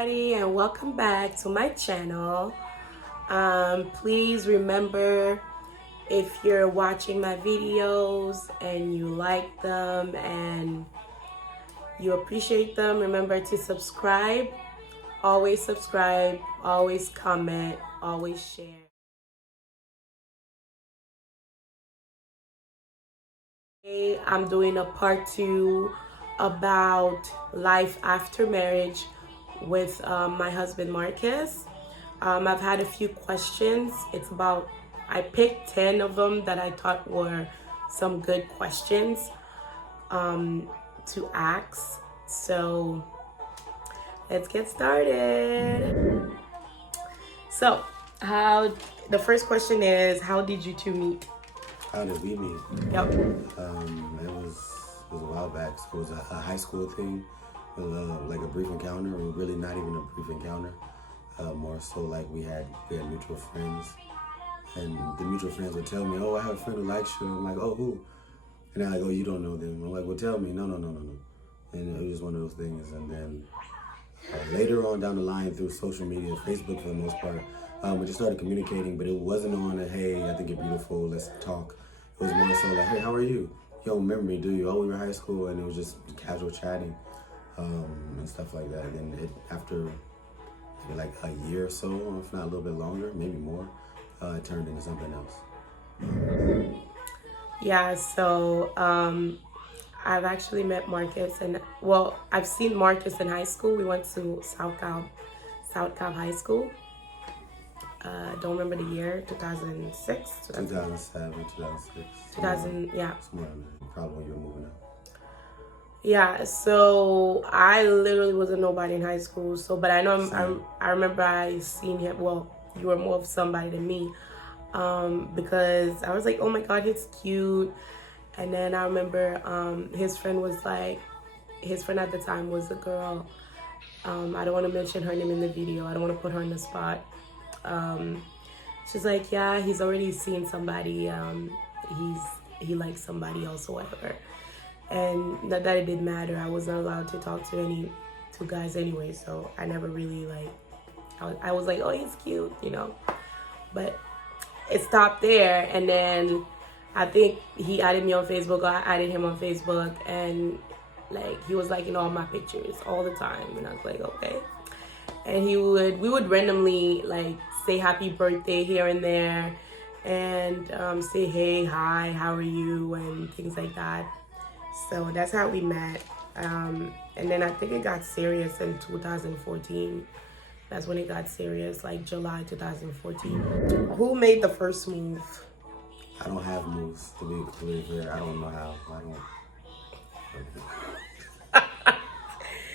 everybody, and welcome back to my channel. Please remember, if you're watching my videos and you like them and you appreciate them, remember to subscribe, always comment, always share. Today, I'm doing a part 2 about life after marriage with my husband Marcus. I've had a few questions. I picked 10 of them that I thought were some good questions to ask. So let's get started. So the first question is, how did you two meet? How did we meet? Yep. It was a while back. So it was a high school thing, with like a brief encounter, or really not even a brief encounter. More so like we had mutual friends, and the mutual friends would tell me, "Oh, I have a friend who likes you." I'm like, "Oh, who?" And they're like, "Oh, you don't know them." I'm like, "Well, tell me." No. And it was just one of those things. And then later on down the line, through social media, Facebook for the most part, we just started communicating. But it wasn't on a, "Hey, I think you're beautiful, let's talk." It was more so like, "Hey, how are you? You don't remember me, do you? Oh, we were in high school." And it was just casual chatting and stuff like that. And then after maybe like a year or so, if not a little bit longer, maybe more, it turned into something else. Yeah, so I've actually met Marcus, and I've seen Marcus in high school. We went to South Cobb High School. Don't remember the year, 2006? 2007, 2006. 2000, yeah. Somewhere in there. Probably when you were moving up. Yeah, so I literally was a nobody in high school. But I know I remember I seen him. Well, you were more of somebody than me, because I was like, oh my God, he's cute. And then I remember his friend at the time was a girl. I don't want to mention her name in the video. I don't want to put her on the spot. She's like, yeah, he's already seen somebody. He likes somebody else or whatever. And not that it didn't matter. I wasn't allowed to talk to any two guys anyway. So I never really I was like, oh, he's cute, But it stopped there. And then I think he added me on Facebook, or I added him on Facebook, and he was liking all my pictures all the time, and I was like, okay. And we would randomly say happy birthday here and there, and say hey, hi, how are you, and things like that. So that's how we met. And then I think it got serious in 2014. That's when it got serious, like July 2014. Who made the first move? I don't have moves, to be completely clear. I don't know how. No,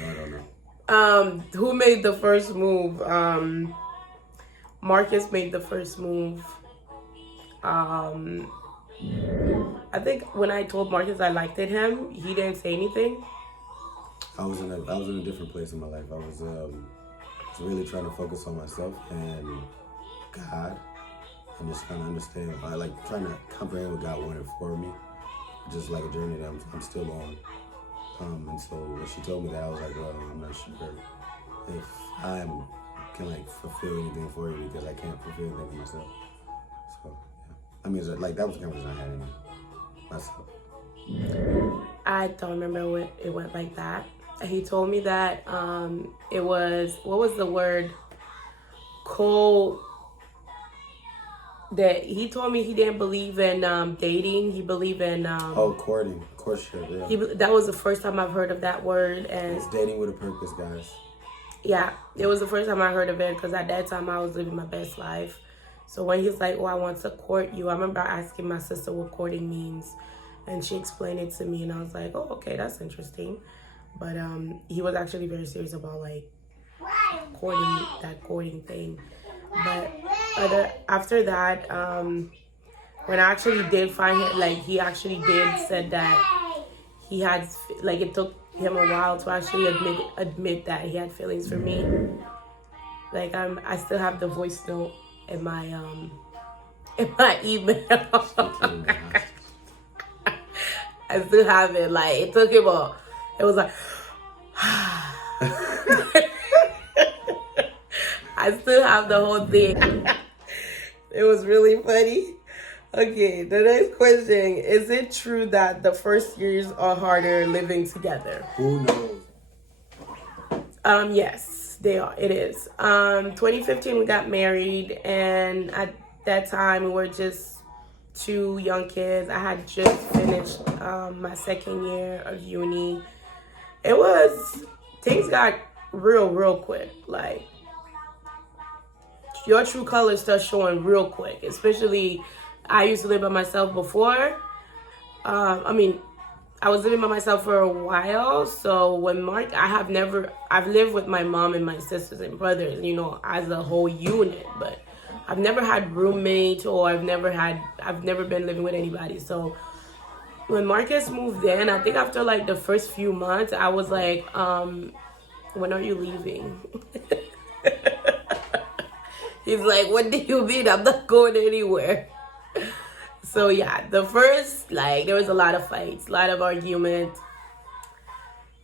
I don't know. Who made the first move? Marcus made the first move. I think when I told Marcus I liked him, he didn't say anything. I was in a different place in my life. I was really trying to focus on myself and God, and just trying to understand. Trying to comprehend what God wanted for me. Just like a journey that I'm still on. And so when she told me that, I was like, well, I'm not sure if I can fulfill anything for you, because I can't fulfill anything for myself. So yeah, I mean, that was the conversation I had in myself. I don't remember when it went like that. He told me that it was, what was the word? That he told me he didn't believe in dating. He believed in courtship. Yeah. That was the first time I've heard of that word, and it's dating with a purpose, guys. Yeah, it was the first time I heard of it, because at that time I was living my best life. So when he's like, "Oh, I want to court you," I remember asking my sister what courting means, and she explained it to me, and I was like, "Oh, okay, that's interesting." But he was actually very serious about courting thing. But after that, when I actually did find him, he actually did said that he had, it took him a while to actually admit that he had feelings for me. I still have the voice note in my email. I still have it. It took him it was like I still have the whole thing. It was really funny. Okay, the next question. Is it true that the first years are harder living together? Who knows? Yes, they are. It is. 2015 we got married, and at that time we were just two young kids. I had just finished my second year of uni. Things got real quick. Like, your true colors start showing real quick. Especially, I used to live by myself before. I was living by myself for a while. So when I've lived with my mom and my sisters and brothers, as a whole unit, but I've never had roommates, or I've never been living with anybody. So when Marcus moved in, I think after like the first few months, I was like, when are you leaving? He's like, what do you mean? I'm not going anywhere. So yeah, the first, there was a lot of fights, a lot of arguments.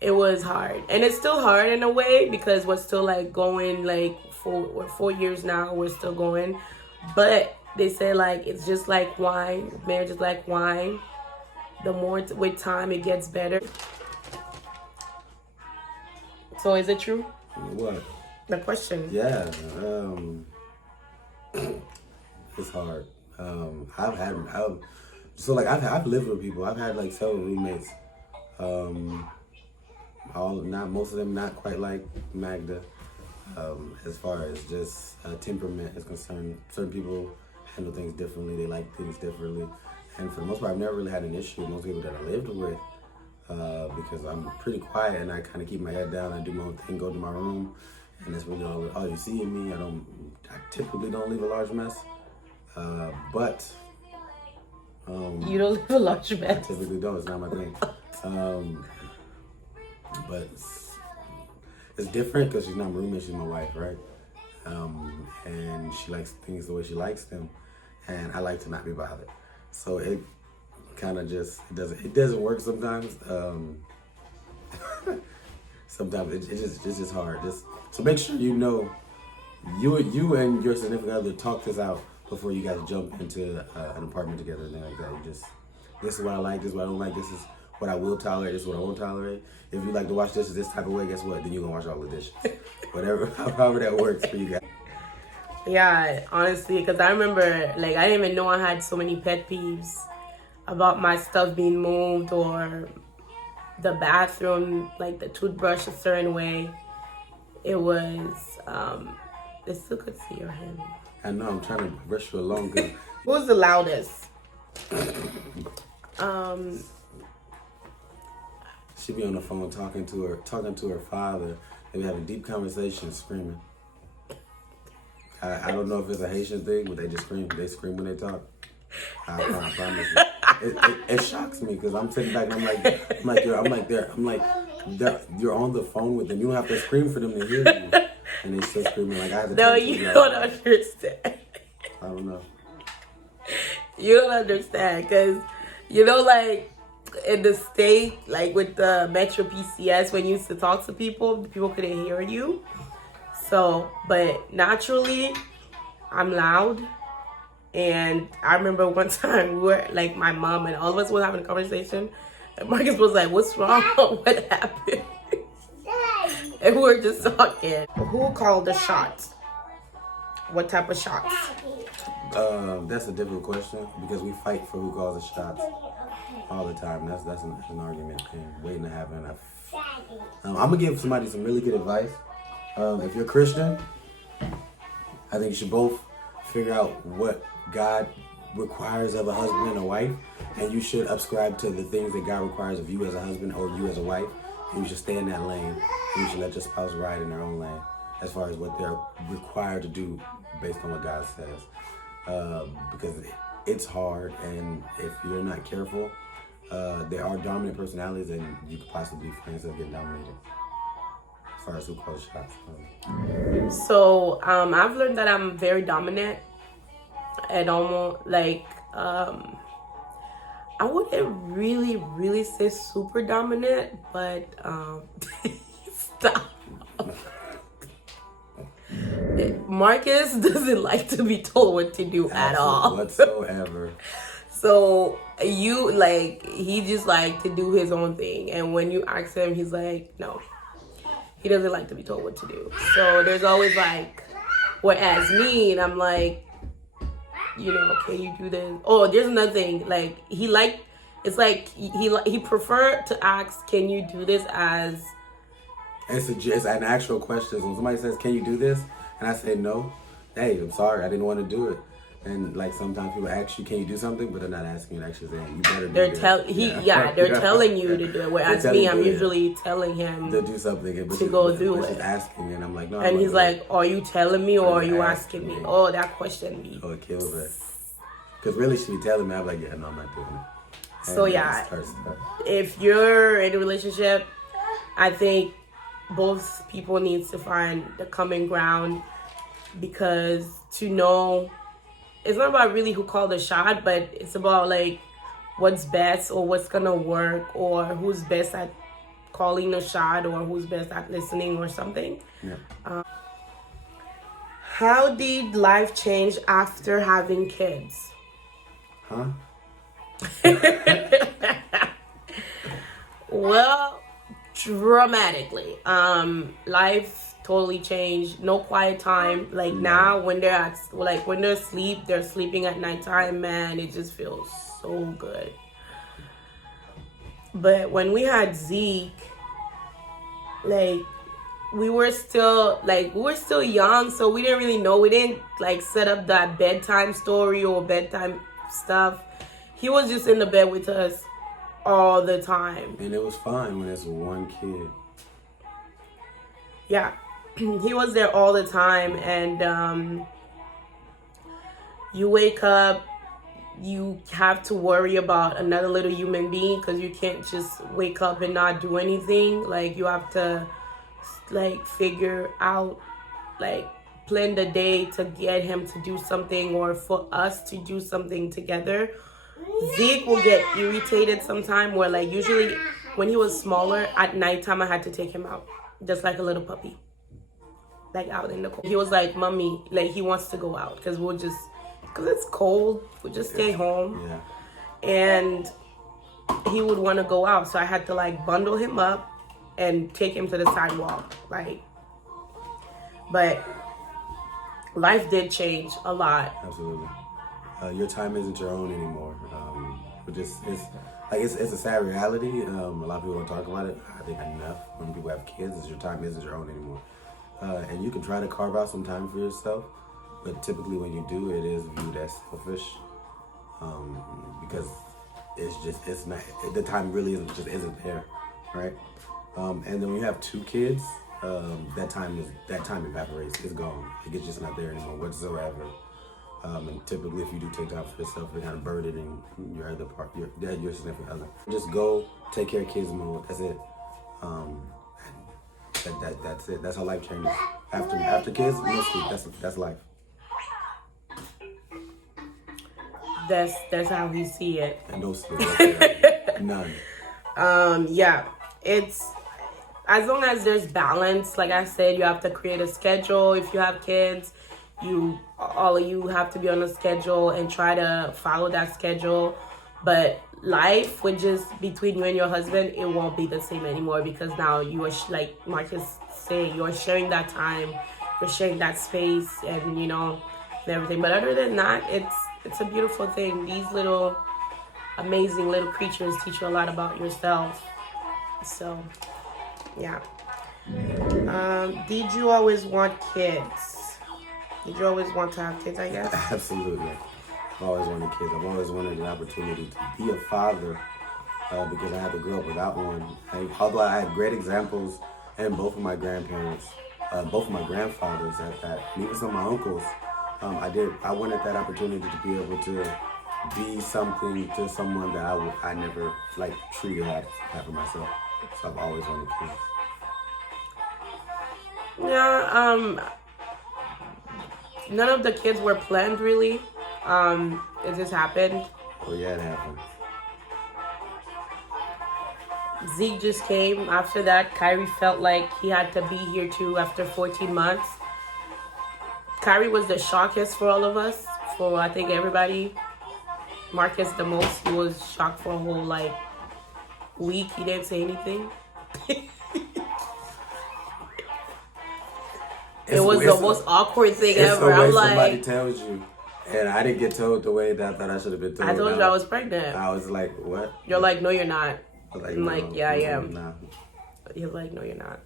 It was hard. And it's still hard in a way, because we're still going, we're 4 years now, we're still going. But they say it's just like wine, marriage is like wine. The more with time it gets better. So is it true? What? The question. Yeah. It's hard. I've lived with people. I've had several roommates. Most of them not quite like Magda. As far as just temperament is concerned, certain people handle things differently. They like things differently, and for the most part, I've never really had an issue with most people that I lived with, because I'm pretty quiet and I kind of keep my head down. I do my own thing, go to my room, and that's really all you see in me. I typically don't leave a large mess. But you don't live a large mess. I typically don't. It's not my thing. But it's different because she's not my roommate. She's my wife, right? And she likes things the way she likes them, and I like to not be bothered. So it kind of just it doesn't work sometimes. Sometimes it's just hard. So make sure you and your significant other talk this out before you guys jump into an apartment together and like that. This is what I like, this is what I don't like, this is what I will tolerate, this is what I won't tolerate. If you like to wash dishes this type of way, guess what? Then you're gonna wash all the dishes. However that works for you guys. Yeah, honestly, because I remember, I didn't even know I had so many pet peeves about my stuff being moved, or the bathroom, the toothbrush a certain way. It was, they still could see your hand. I know, I'm trying to rush you along. Who's the loudest? She be on the phone talking to her father. They be having deep conversations, screaming. I don't know if it's a Haitian thing, but they just scream. They scream when they talk. I promise you. It shocks me because I'm sitting back and you're on the phone with them. You don't have to scream for them to hear you. And they still screaming I have to. No, you don't understand. I don't know. You don't understand because, in the state, with the Metro PCS, when you used to talk to people couldn't hear you. So, but naturally, I'm loud. And I remember one time we were, my mom and all of us were having a conversation. And Marcus was like, what's wrong? What happened? And we were just talking. Who called the shots? What type of shots? That's a difficult question because we fight for who calls the shots all the time. That's an argument and waiting to happen. I'm gonna give somebody some really good advice. If you're Christian, I think you should both figure out what God requires of a husband and a wife, and you should subscribe to the things that God requires of you as a husband or you as a wife. And you should stay in that lane. And you should let your spouse ride in their own lane as far as what they're required to do based on what God says. Because it's hard, and if you're not careful, there are dominant personalities, and you could possibly find yourself getting dominated. As far as who calls shots. So I've learned that I'm very dominant, and almost I wouldn't really say super dominant, but stop. Marcus doesn't like to be told what to do at all. Whatsoever. So he just like to do his own thing. And when you ask him, he's like, no. He doesn't like to be told what to do. So there's always like, whereas me, and I'm like, can you do this? Oh, there's another thing. Like, it's like he preferred to ask, can you do this, as it's an actual question. So when somebody says, can you do this? And I say no. Hey, I'm sorry, I didn't want to do it. And like sometimes people ask you, can you do something? But they're not asking you, actually saying, you better do it. They're telling you to do it. Whereas me, I'm usually telling him to do something, to go do it. Just asking, and I'm like, no. And he's like, are you telling me or are you asking me? Oh, that question me. Oh, it kills her. Because really, she be telling me, I'm like, yeah, no, I'm not doing it. So yeah, if you're in a relationship, I think both people needs to find the common ground, because to know, it's not about really who called the shot, but it's about like what's best or what's gonna work, or who's best at calling the shot, or who's best at listening or something. Yeah. How did life change after having kids? Huh? Well, dramatically. Life totally changed. No quiet time. Like now, when they're asleep, they're sleeping at nighttime. Man, it just feels so good. But when we had Zeke, like we were still young, so we didn't really know. We didn't like set up that bedtime story or bedtime stuff. He was just in the bed with us all the time. And it was fine when it's one kid. Yeah. He was there all the time, and you wake up, you have to worry about another little human being, because you can't just wake up and not do anything. Like, you have to like figure out, like plan the day to get him to do something, or for us to do something together. Zeke will get irritated sometime, where like usually when he was smaller at nighttime, I had to take him out just like a little puppy, like out in the cold. He was like, mommy, like he wants to go out, because it's cold, we'll just stay home. Yeah. And he would want to go out, so I had to like bundle him up and take him to the sidewalk, like. But life did change a lot. Absolutely. Your time isn't your own anymore. It's a sad reality. A lot of people don't talk about it. I think enough when people have kids is your time isn't your own anymore. And you can try to carve out some time for yourself, but typically when you do, it is viewed as selfish, because it's not, the time really isn't there, right? And then when you have two kids, that time evaporates. It's gone. Like, it's just not there anymore whatsoever. And typically, if you do take time for yourself, you're kind of burdening your other part, your significant other. Just go take care of kids mode. That's it. That's it. That's how life changes. After kids, no sleep. That's life. That's how we see it. And no sleep. None. Yeah, it's as long as there's balance. Like I said, you have to create a schedule. If you have kids, all of you have to be on a schedule and try to follow that schedule. But life with just between you and your husband, it won't be the same anymore, because now you are, like Marcus saying, you're sharing that time, you're sharing that space, and and everything. But other than that, it's a beautiful thing. These little amazing little creatures teach you a lot about yourself. So yeah. Did you always want kids? Did you always want to have kids, I guess? Absolutely. I've always wanted kids. I've always wanted an opportunity to be a father, because I had to grow up without one. Although I had great examples, and both of my grandparents, both of my grandfathers at that, and even some of my uncles, I wanted that opportunity to be able to be something to someone that I never truly had for myself. So I've always wanted kids. Yeah, none of the kids were planned, really. It just happened. Oh yeah, it happened. Zeke just came. After that, Kyrie felt like he had to be here too after 14 months. Kyrie was the shockest for all of us. For I think everybody. Marcus the most. He was shocked for a whole like week. He didn't say anything. It was the most awkward thing ever. I'm like, somebody tells you, and I didn't get told the way that I thought I should have been told. I told you I was pregnant. I was like, what? You're like, no, you're not. I'm like, yeah, I am. Nah. You're like, no, you're not.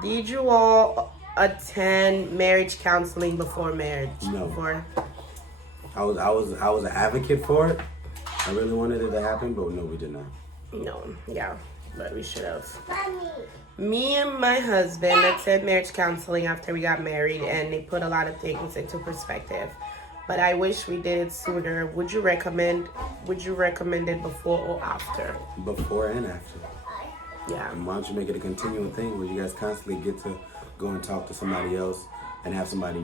Did you all attend marriage counseling before marriage? No. Before? I was an advocate for it. I really wanted it to happen, but no, we did not. No, yeah, but we should have. Me and my husband attended marriage counseling after we got married, and they put a lot of things into perspective. But I wish we did it sooner. Would you recommend it before or after? Before and after. Yeah. And why don't you make it a continuing thing where you guys constantly get to go and talk to somebody else and have somebody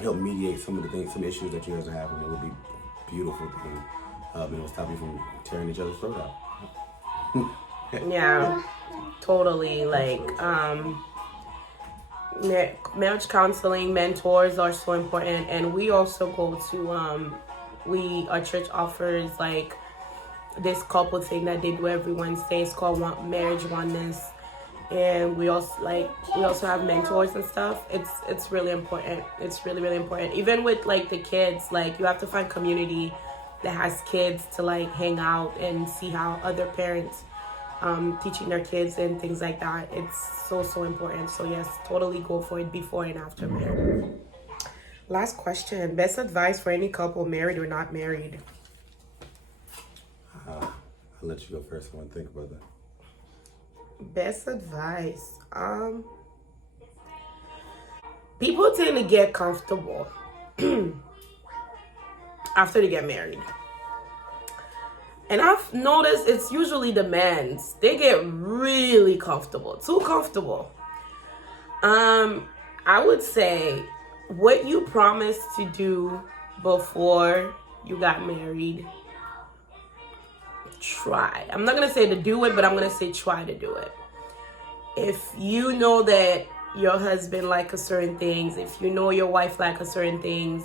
help mediate some of the things, some issues that you guys are having. It would be a beautiful thing. It will stop you from tearing each other's throat out. Yeah, totally. Like, marriage counseling, mentors are so important, and we also go to our church offers like this couple thing that they do every Wednesday. It's called Marriage Oneness, and we also have mentors and stuff. It's really important. It's really, really important. Even with like the kids, like you have to find community that has kids to like hang out and see how other parents teaching their kids and things like that. It's so important. So yes, totally go for it before and after marriage. Last question. Best advice for any couple, married or not married? I'll let you go first. I want to think about that. Best advice. People tend to get comfortable after they get married. And I've noticed it's usually the men. They get really comfortable, too comfortable. I would say what you promised to do before you got married, try. I'm not going to say to do it, but I'm going to say try to do it. If you know that your husband likes certain things, if you know your wife likes certain things,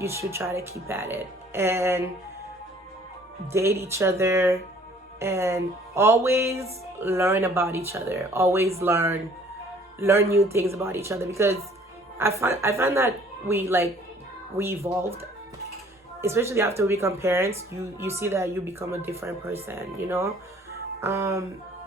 you should try to keep at it. And date each other and always learn about each other. Always learn new things about each other, because I find that we evolved, especially after we become parents. You see that you become a different person, you know.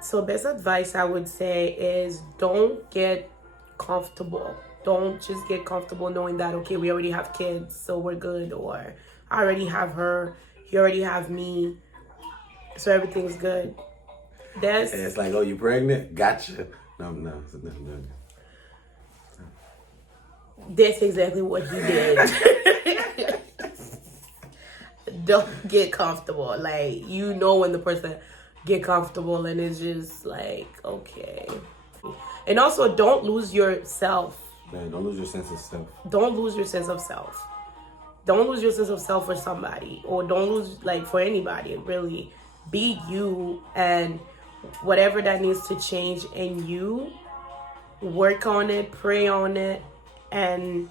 So best advice I would say is don't get comfortable. Don't just get comfortable knowing that, okay, we already have kids, so we're good, or I already have her, you already have me, so everything's good. And it's like, oh, you pregnant? Gotcha. No. That's exactly what he did. Don't get comfortable. Like, you know when the person get comfortable and it's just like, okay. And also, don't lose yourself. Man, don't lose your sense of self. Don't lose your sense of self. Don't lose your sense of self for somebody, or don't lose, like, for anybody, really. Be you, and whatever that needs to change in you, work on it, pray on it, and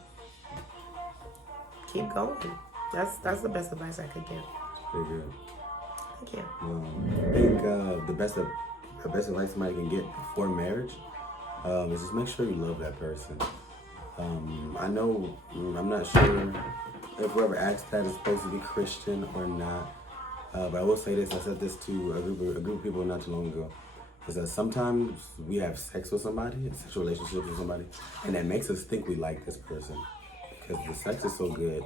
keep going. That's the best advice I could give. Pretty good. Thank you. I think the best advice somebody can get before marriage is just make sure you love that person. I'm not sure if whoever asked that is supposed to be Christian or not. But I will say this, I said this to a group of people not too long ago, is that sometimes we have sex with somebody, sexual relationships with somebody, and that makes us think we like this person because the sex is so good.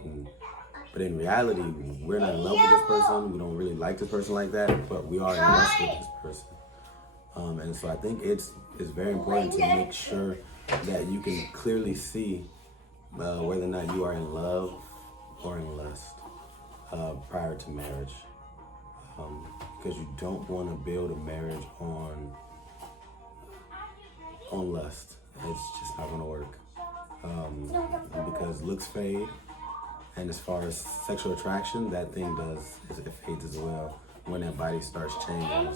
But in reality, we're not in love with this person, we don't really like this person like that, but we are in lust with this person. And so I think it's very important to make sure that you can clearly see whether or not you are in love or in lust prior to marriage. Because you don't want to build a marriage on lust. It's just not going to work. Because looks fade, and as far as sexual attraction, that thing it fades as well when that body starts changing.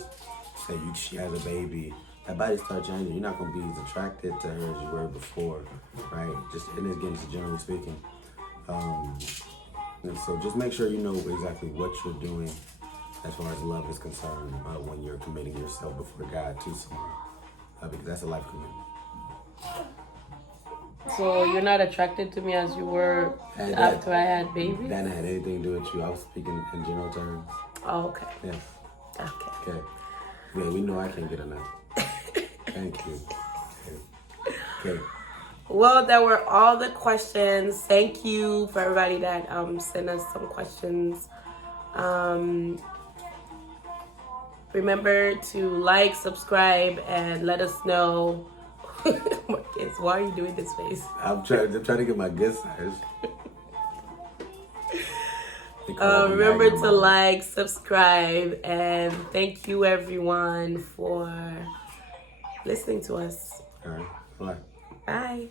Say she has a baby, that body start changing. You're not gonna be as attracted to her as you were before, right? Just and again, just generally speaking. And so just make sure you know exactly what you're doing as far as love is concerned when you're committing yourself before God to someone, because that's a life commitment. So you're not attracted to me as you were after I had babies? That had anything to do with you. I was speaking in general terms. Oh, okay. Yes. Okay. Okay. Yeah, we know I can't get enough. Thank you. Okay. Well, that were all the questions. Thank you for everybody that sent us some questions. Remember to like, subscribe, and let us know. Marcus, why are you doing this face? I'm trying to get my good size. Remember to like, subscribe, and thank you everyone for listening to us. All right. Bye. Bye.